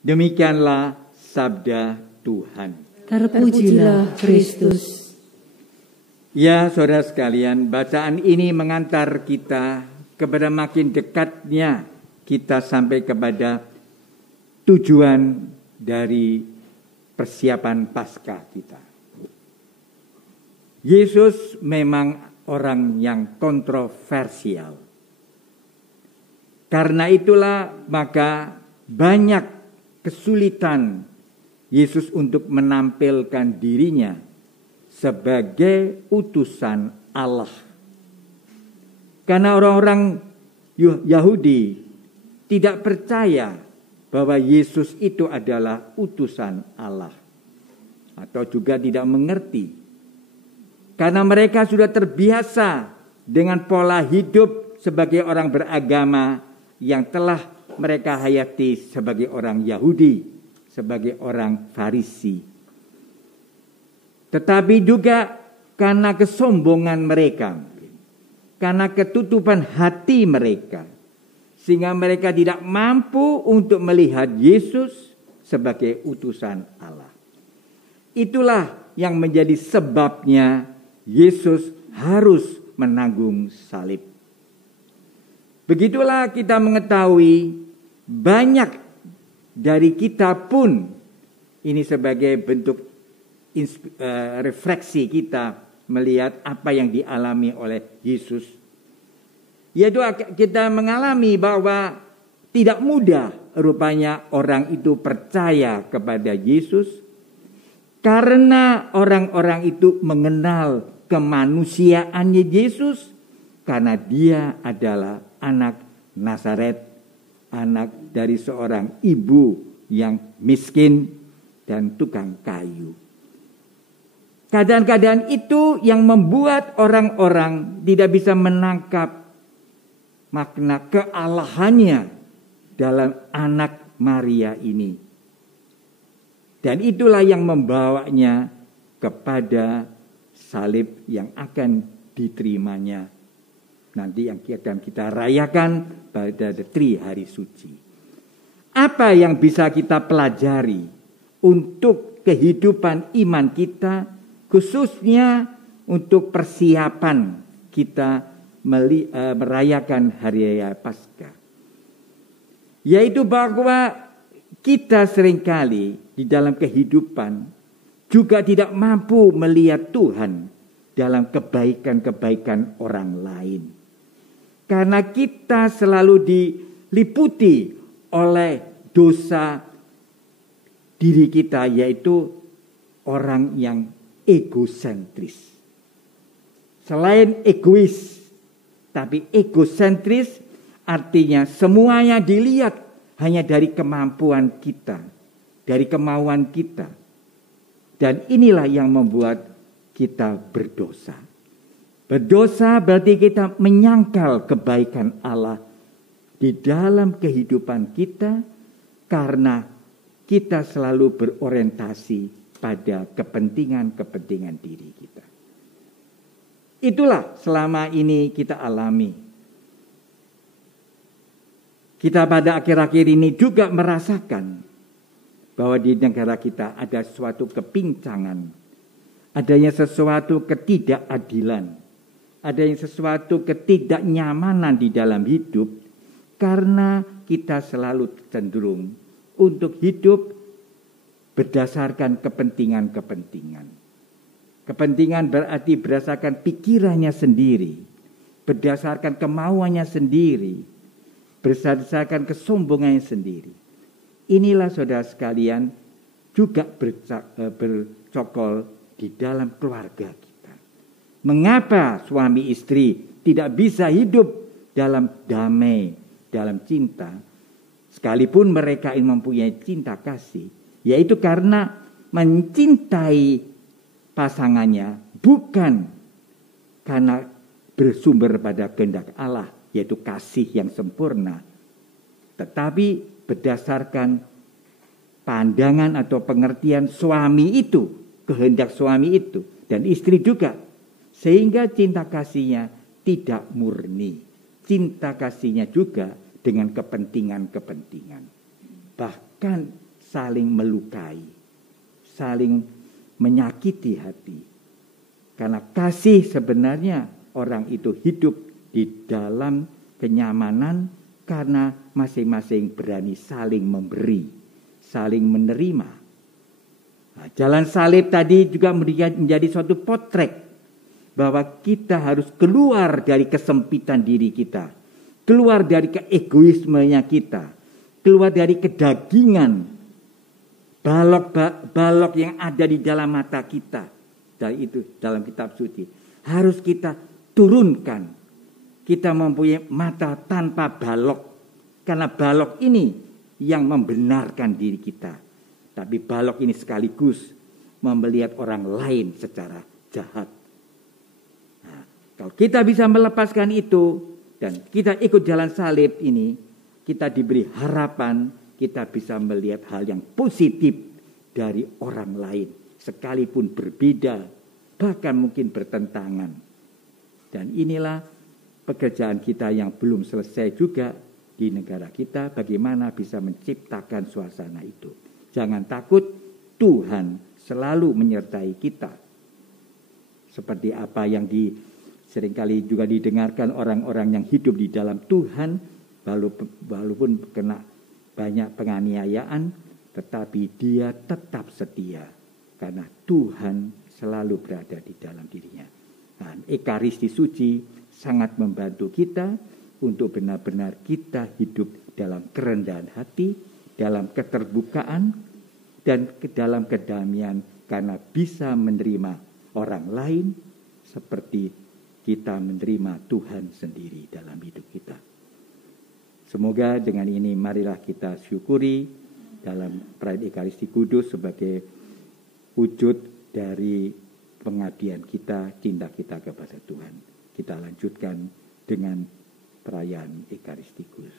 Demikianlah sabda Tuhan. Terpujilah Kristus. Ya saudara sekalian, bacaan ini mengantar kita kepada makin dekatnya kita sampai kepada tujuan dari persiapan Paskah kita. Yesus memang orang yang kontroversial. Karena itulah maka banyak kesulitan Yesus untuk menampilkan dirinya sebagai utusan Allah. Karena orang-orang Yahudi tidak percaya bahwa Yesus itu adalah utusan Allah. Atau juga tidak mengerti. Karena mereka sudah terbiasa dengan pola hidup sebagai orang beragama yang telah mereka hayati sebagai orang Yahudi, sebagai orang Farisi. Tetapi juga karena kesombongan mereka, karena ketutupan hati mereka, sehingga mereka tidak mampu untuk melihat Yesus sebagai utusan Allah. Itulah yang menjadi sebabnya Yesus harus menanggung salib. Begitulah kita mengetahui banyak dari kita pun ini sebagai bentuk refleksi kita melihat apa yang dialami oleh Yesus. Yaitu kita mengalami bahwa tidak mudah rupanya orang itu percaya kepada Yesus karena orang-orang itu mengenal kemanusiaannya Yesus karena dia adalah anak Nazaret, anak dari seorang ibu yang miskin dan tukang kayu. Keadaan-keadaan itu yang membuat orang-orang tidak bisa menangkap makna kealahannya dalam anak Maria ini. Dan itulah yang membawanya kepada salib yang akan diterimanya. Nanti yang akan kita rayakan pada 3 hari suci. Apa yang bisa kita pelajari untuk kehidupan iman kita, khususnya untuk persiapan kita merayakan hari raya Paskah. Yaitu bahwa kita seringkali di dalam kehidupan juga tidak mampu melihat Tuhan dalam kebaikan-kebaikan orang lain. Karena kita selalu diliputi oleh dosa diri kita, yaitu orang yang egosentris. Selain egois, tapi egosentris artinya semuanya dilihat hanya dari kemampuan kita, dari kemauan kita. Dan inilah yang membuat kita berdosa. Berdosa berarti kita menyangkal kebaikan Allah di dalam kehidupan kita karena kita selalu berorientasi pada kepentingan-kepentingan diri kita. Itulah selama ini kita alami. Kita pada akhir-akhir ini juga merasakan bahwa di negara kita ada suatu kepincangan, adanya sesuatu ketidakadilan, adanya sesuatu ketidaknyamanan di dalam hidup karena kita selalu cenderung untuk hidup berdasarkan kepentingan-kepentingan. Kepentingan berarti berdasarkan pikirannya sendiri, berdasarkan kemauannya sendiri, berdasarkan kesombongannya sendiri. Inilah saudara sekalian juga bercokol di dalam keluarga kita. Mengapa suami istri tidak bisa hidup dalam damai, dalam cinta, sekalipun mereka mempunyai cinta kasih, yaitu karena mencintai pasangannya bukan karena bersumber pada kehendak Allah, yaitu kasih yang sempurna, tetapi berdasarkan pandangan atau pengertian suami itu, kehendak suami itu, dan istri juga. Sehingga cinta kasihnya tidak murni. Cinta kasihnya juga dengan kepentingan-kepentingan. Bahkan saling melukai, saling menyakiti hati. Karena kasih sebenarnya orang itu hidup di dalam kenyamanan karena masing-masing berani saling memberi, saling menerima. Nah, jalan salib tadi juga menjadi suatu potret bahwa kita harus keluar dari kesempitan diri kita, keluar dari keegoismenya kita, keluar dari kedagingan, balok yang ada di dalam mata kita. Dari itu dalam kitab suci harus kita turunkan. Kita mempunyai mata tanpa balok, karena balok ini yang membenarkan diri kita. Tapi balok ini sekaligus melihat orang lain secara jahat. Nah, kalau kita bisa melepaskan itu dan kita ikut jalan salib ini, kita diberi harapan, kita bisa melihat hal yang positif dari orang lain, sekalipun berbeda, bahkan mungkin bertentangan. Dan inilah pekerjaan kita yang belum selesai juga di negara kita, bagaimana bisa menciptakan suasana itu. Jangan takut, Tuhan selalu menyertai kita. Seperti apa yang seringkali juga didengarkan orang-orang yang hidup di dalam Tuhan, walaupun kena banyak penganiayaan, tetapi dia tetap setia. Karena Tuhan selalu berada di dalam dirinya. Nah, Ekaristi Suci sangat membantu kita untuk benar-benar kita hidup dalam kerendahan hati, dalam keterbukaan, dan dalam kedamaian karena bisa menerima orang lain seperti kita menerima Tuhan sendiri dalam hidup kita. Semoga dengan ini marilah kita syukuri dalam perayaan Ekaristi Kudus sebagai wujud dari pengabdian kita, cinta kita kepada Tuhan. Kita lanjutkan dengan perayaan Ekaristikus.